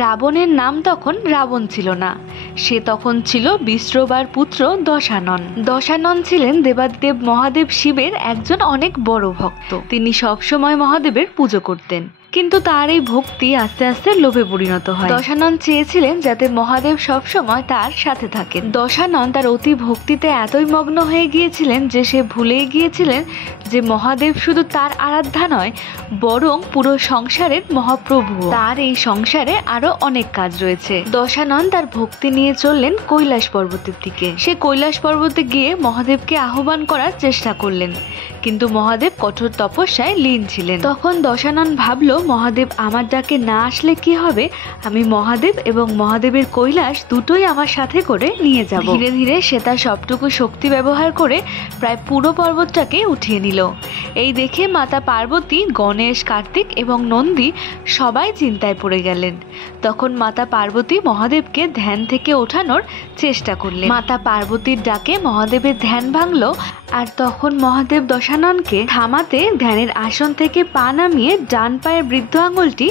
রাবণের নাম তখন রাবণ ছিল না, সে তখন ছিল বিশ্রবার পুত্র দশানন। দশানন ছিলেন দেবাদেব মহাদেব শিবের একজন অনেক বড় ভক্ত। তিনি সবসময় মহাদেবের পুজো করতেন, কিন্তু তার এই ভক্তি আস্তে আস্তে লোভে পরিণত হয়। দশানন চেয়েছিলেন যাতে মহাদেব সবসময় তার সাথে থাকেন। দশানন তার অতি ভক্তিতে এতই মগ্ন হয়ে গিয়েছিলেন যে সে ভুলেই গিয়েছিলেন যে মহাদেব শুধু তার আরাধ্যা নয়, বরং পুরো সংসারের মহাপ্রভু। তার এই সংসারে আরো অনেক কাজ রয়েছে। দশানন তার ভক্তি নিয়ে চললেন কৈলাস পর্বতের দিকে। সে কৈলাস পর্বতে গিয়ে মহাদেবকে আহ্বান করার চেষ্টা করলেন, কিন্তু মহাদেব কঠোর তপস্যায় লীন ছিলেন। তখন দশানন ভাবলো, মহাদেব আমার ডাকে না আসলে কি হবে, আমি মহাদেব এবং মহাদেবের কৈলাস দুটোই আমার সাথে করে নিয়ে যাব। ধীরে ধীরে সে তার সবটুকু শক্তি ব্যবহার করে প্রায় পুরো পর্বতটাকে উঠিয়ে নিল। এই দেখে মাতা পার্বতী, গণেশ, কার্তিক এবং নন্দী সবাই চিন্তায় পড়ে গেলেন। তখন মাতা পার্বতী মহাদেবকে ধ্যান থেকে ওঠানোর চেষ্টা করলেন। মাতা পার্বতীর ডাকে মহাদেবের ধ্যান ভাঙলো, আর তখন মহাদেব দশাননকে থামাতে ধ্যানের আসন থেকে পা নামিয়ে ডান পায়ের বৃদ্ধ আঙুলটি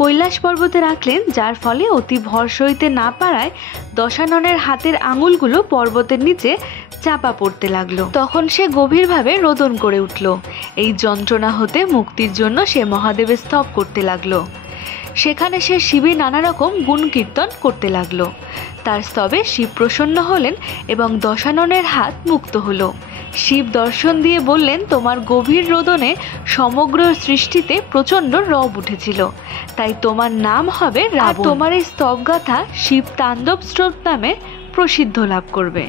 কৈলাস পর্বতে রাখলেন, যার ফলে অতি ভর সইতে না পারায় দশাননের হাতের আঙুলগুলো পর্বতের নিচে চাপা পড়তে লাগলো। তখন সে গভীরভাবে রোদন করে উঠল। এই যন্ত্রণা হতে মুক্তির জন্য সে মহাদেবের স্তব করতে লাগলো। সেখানে সে শিবের নানা রকম গুণ কীর্তন করতে লাগলো। তার স্তবে শিব প্রসন্ন হলেন এবং দশাননের হাত মুক্ত হলো। শিব দর্শন দিয়ে বললেন, তোমার গভীর রোদনে সমগ্র সৃষ্টিতে প্রচন্ড রব উঠেছিল, তাই তোমার নাম হবে রাবণ। তোমার এই স্তবগাথা শিব তাণ্ডব স্তোত্র নামে প্রসিদ্ধ লাভ করবে।